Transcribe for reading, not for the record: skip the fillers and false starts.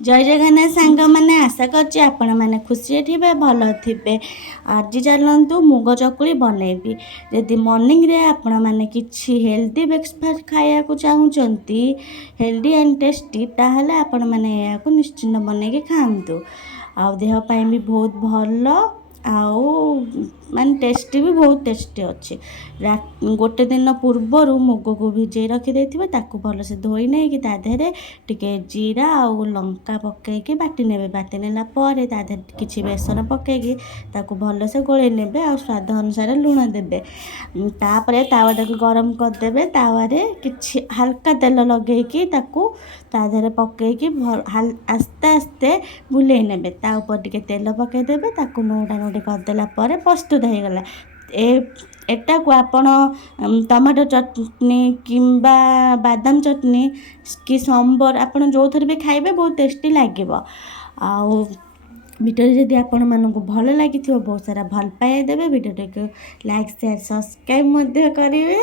जय जगन्नाथ सांग मैंने आशा करछि आपण मैंने खुशी थे भल थे। आज चलतु मुग चकुली बनैबी। जदि मॉर्निंग रे आपण मैंने किछि हेल्दी ब्रेकफास्ट खाया को चाहूँगी हेल्दी एंड टेस्टी ताहले आपण मैंने या निश्चिंत बनैके खातु। आ देह पाई भी बहुत भल आउ मान टेस्टी भी बहुत टेस्टी अच्छे। गोटे दिन पूर्वर मुग को भिजे रखिदे ताकू भलसे धोई नहीं कि तादेहरे टिके जीरा आउ लंका पकईकि बाटी नेबे। बाटी नेला परे तादेहरे किछि बेसन पकईकि ताकू भलसे गोळेई नेबे आउ स्वाद अनुसार लूण देबे। तापरे तावाटाକୁ गरम करदेबे। तावारे किछि हल्का तेल लगेइकि ताकू तादेहरे पकईकि आस्ते आस्ते बुलेई नेबे। ता ऊपर टिके तेल पकई देबे ताकू नोटा नोटी करदेला परे प्रस्तुत हो गला। एटा को आपण टमाटो चटनी किंबा बादाम चटनी कि सांबर आपण जो थरे भी खाइबे बहुत टेस्टी लागिबो। आउ वीडियो जदि आपण मानकु भल लागिथिबो बहुत सारा भल पाए देबे। वीडियो को लाइक शेयर सब्सक्राइब मध्य करिवे।